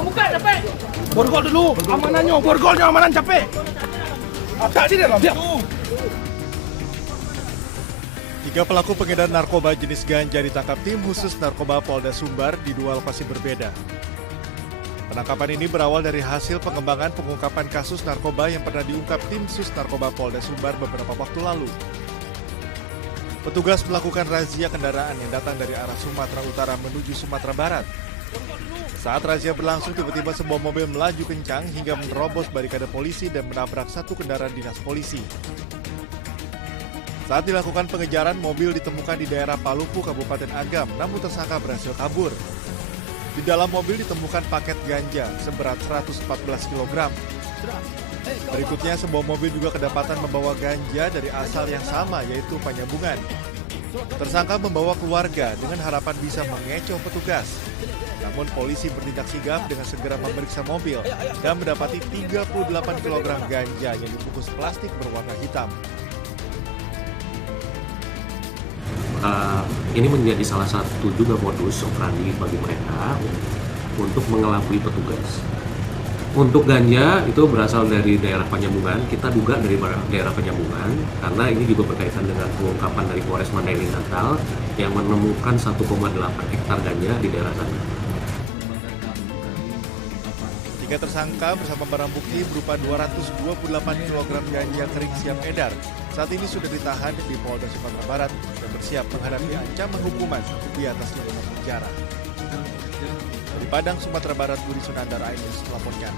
Buka capek. Borgol dulu, amanannya, borgolnya amanan capek. Tadi dalam. Tiga pelaku pengedar narkoba jenis ganja ditangkap tim khusus narkoba Polda Sumbar di dua lokasi berbeda. Penangkapan ini berawal dari hasil pengembangan pengungkapan kasus narkoba yang pernah diungkap tim khusus narkoba Polda Sumbar beberapa waktu lalu. Petugas melakukan razia kendaraan yang datang dari arah Sumatera Utara menuju Sumatera Barat. Saat razia berlangsung, tiba-tiba sebuah mobil melaju kencang hingga menerobos barikade polisi dan menabrak satu kendaraan dinas polisi. Saat dilakukan pengejaran, mobil ditemukan di daerah Palupu, Kabupaten Agam, namun tersangka berhasil kabur. Di dalam mobil ditemukan paket ganja seberat 114 kg. Berikutnya, sebuah mobil juga kedapatan membawa ganja dari asal yang sama, yaitu Penyambungan. Tersangka membawa keluarga dengan harapan bisa mengecoh petugas. Namun polisi bertindak sigap dengan segera memeriksa mobil dan mendapati 38 kg ganja yang dibungkus plastik berwarna hitam. Ini menjadi salah satu juga modus operandi bagi mereka untuk mengelabui petugas. Untuk ganja itu berasal dari daerah Penyambungan, kita duga dari daerah Penyambungan karena ini juga berkaitan dengan pengungkapan dari Polres Mandailing Natal yang menemukan 1,8 hektar ganja di daerah sana. Tiga tersangka bersama barang bukti berupa 228 kg ganja kering siap edar saat ini sudah ditahan di Polda Sumatera Barat dan bersiap menghadapi ancaman hukuman di atas 5 tahun penjara. Dari Padang, Sumatera Barat, Budi Sunandar, Ainus melaporkan.